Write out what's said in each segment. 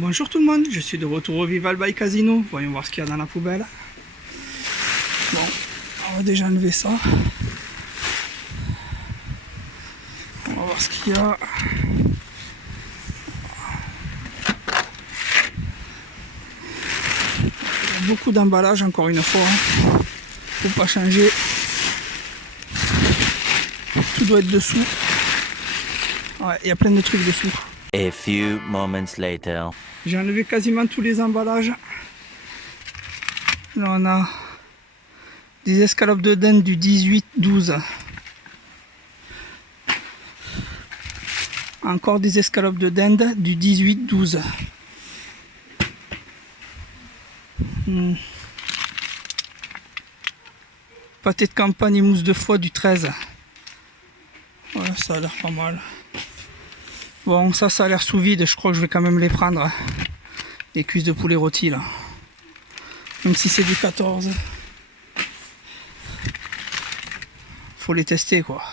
Bonjour tout le monde, je suis de retour au Vival by Casino. Voyons voir ce qu'il y a dans la poubelle. Bon, on va déjà enlever ça. On va voir ce qu'il y a. Il y a beaucoup d'emballage encore une fois. Faut pas changer. Tout doit être dessous. Ouais, il y a plein de trucs dessous. A few moments later. J'ai enlevé quasiment tous les emballages. Là on a des escalopes de dinde du 18-12. Encore des escalopes de dinde du 18-12. Pâté de campagne et mousse de foie du 13. Ouais, ça a l'air pas mal. Bon, ça a l'air sous vide. Je crois que je vais quand même les prendre. Les cuisses de poulet rôti là. Même si c'est du 14. Faut les tester quoi.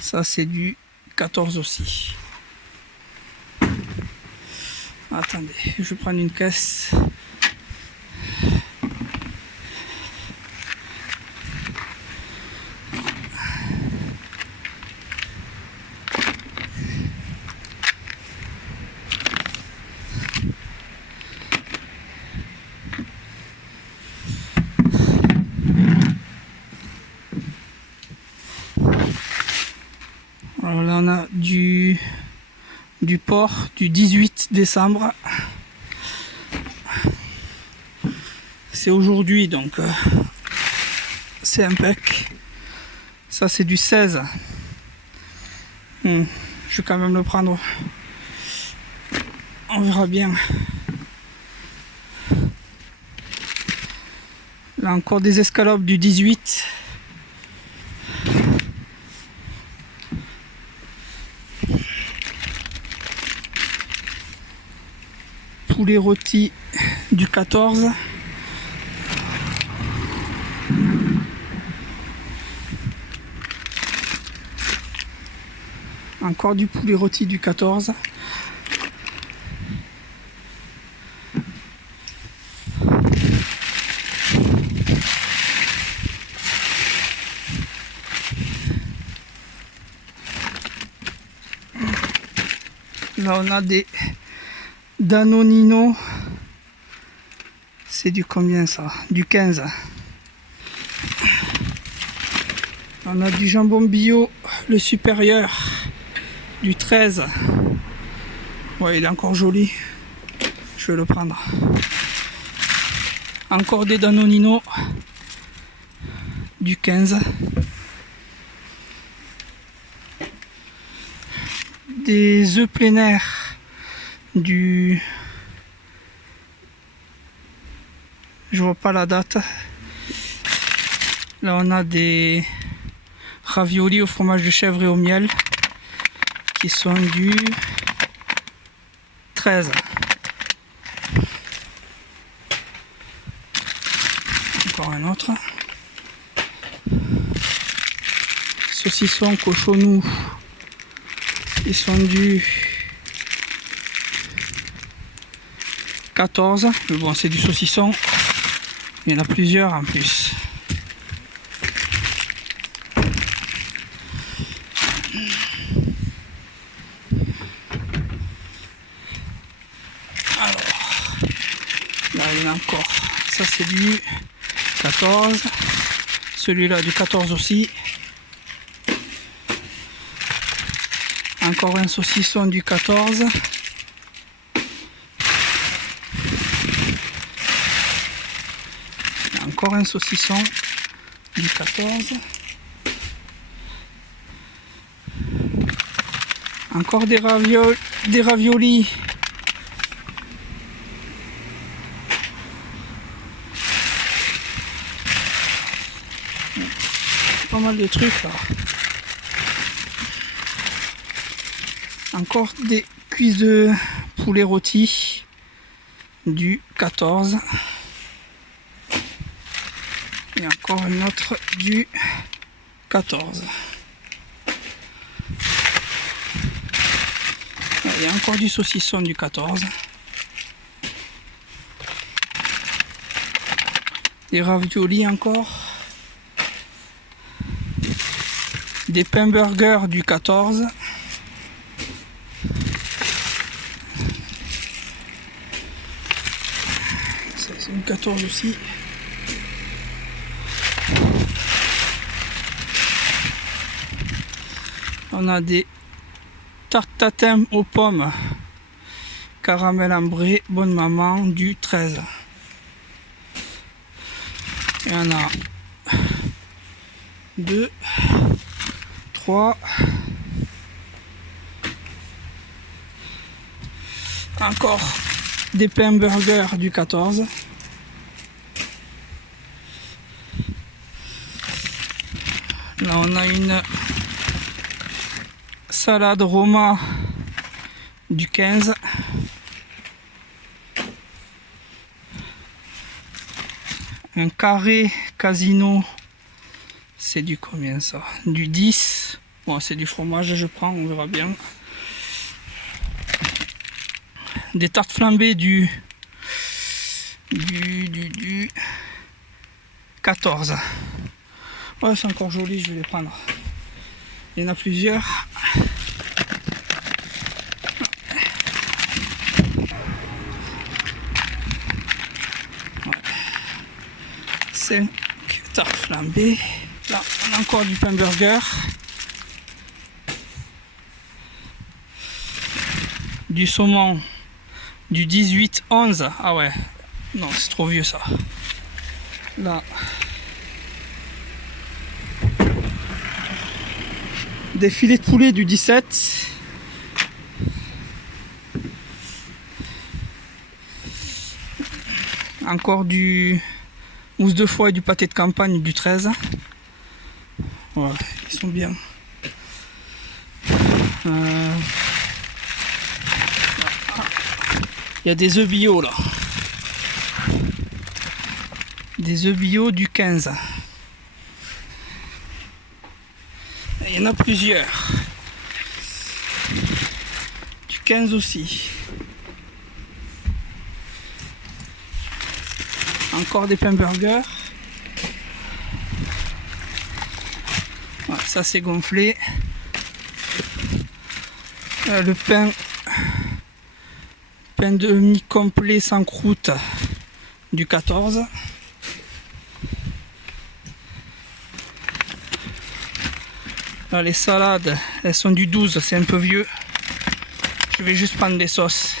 Ça c'est du 14 aussi. Attendez, je vais prendre une caisse. Alors là on a du porc du 18 décembre. C'est aujourd'hui donc c'est impec. Ça c'est du 16. Je vais quand même le prendre. On verra bien. Là encore des escalopes du 18. Poulet rôti du 14. Encore du poulet rôti du 14. Là on a des Danonino. C'est du combien ça? Du 15. On a du jambon bio, le supérieur, du 13. Ouais, il est encore joli. Je vais le prendre. Encore des Danonino, du 15. Des œufs plein air. Du... Je vois pas la date. Là on a des raviolis au fromage de chèvre et au miel qui sont du 13. Encore un autre. Saucisson cochonou. Ils sont du 14, mais bon c'est du saucisson, il y en a plusieurs en plus. Alors, là il y en a encore, ça c'est du 14, celui-là du 14 aussi. Encore un saucisson du 14. Encore un saucisson du 14. Encore des raviolis. Pas mal de trucs là. Encore des cuisses de poulet rôti du 14. Et encore une autre du 14. Il y a encore du saucisson du 14. Des raviolis encore. Des pains burgers du 14. Ça c'est du 14 aussi. On a des tartes tatin aux pommes, caramel ambré, bonne maman du 13. Il y en a 2, 3, encore des pains burgers du 14. Là on a une salade Roma du 15. Un carré casino, c'est du combien ça? Du 10. Bon, c'est du fromage, je prends, on verra bien. Des tartes flambées du 14. Ouais, c'est encore joli, je vais les prendre. Il y en a plusieurs. Ouais. 5 tartes flambées. Là, on a encore du pain burger. Du saumon du 18-11. Ah ouais, non, c'est trop vieux ça. Là, des filets de poulet du 17. Encore du mousse de foie et du pâté de campagne du 13. Ouais, ils sont bien. Il y a des œufs bio là. Des œufs bio du 15. Il y en a plusieurs. Du 15 aussi. Encore des pains burgers. Ouais, ça c'est gonflé. Le pain demi complet sans croûte du 14. Là, les salades, elles sont du 12, c'est un peu vieux. Je vais juste prendre des sauces.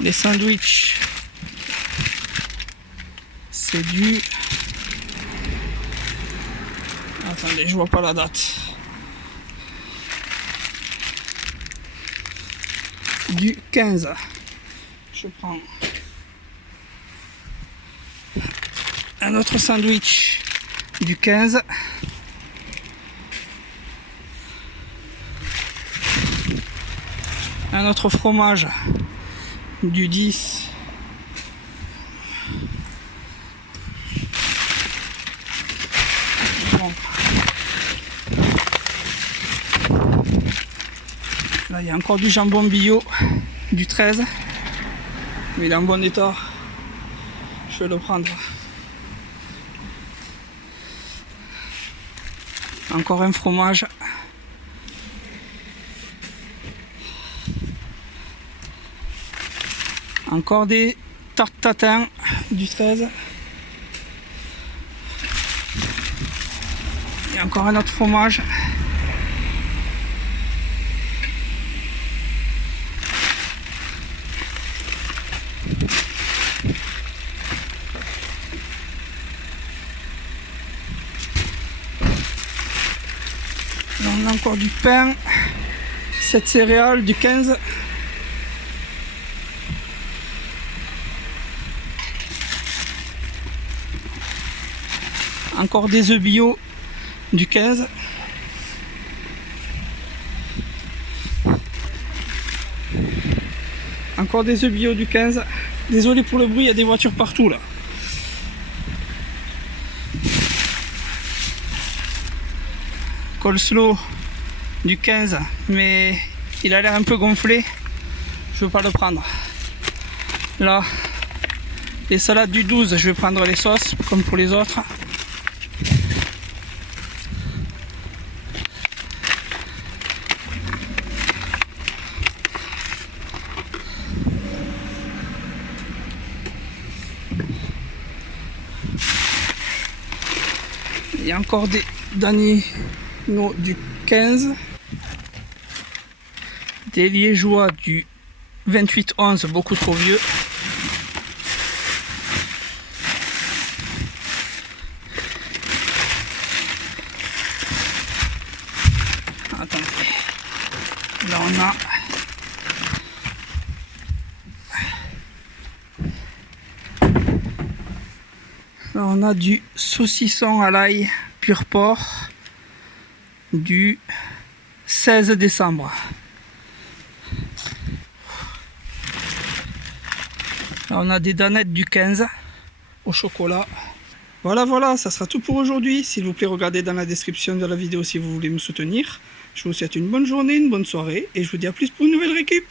Les sandwichs, c'est du... Attendez, je vois pas la date. Du 15. Je prends un autre sandwich du 15. Un autre fromage du 10. Bon. Là, il y a encore du jambon bio du 13. Mais il est en bon état. Je vais le prendre. Encore un fromage. Encore des tartes tatin du 13. Et encore un autre fromage. Là, on a encore du pain. 7 céréales du 15. Encore des œufs bio du 15. Encore des œufs bio du 15. Désolé pour le bruit, il y a des voitures partout là. Coleslaw du 15, mais il a l'air un peu gonflé. Je veux pas le prendre. Là, les salades du 12, je vais prendre les sauces comme pour les autres. Il y a encore des Danino du 15, des liégeois du 28-11, beaucoup trop vieux. Attendez, là on a du saucisson à l'ail pur porc du 16 décembre. Là, on a des danettes du 15 au chocolat. Voilà, ça sera tout pour aujourd'hui. S'il vous plaît, regardez dans la description de la vidéo si vous voulez me soutenir. Je vous souhaite une bonne journée, une bonne soirée et je vous dis à plus pour une nouvelle récup.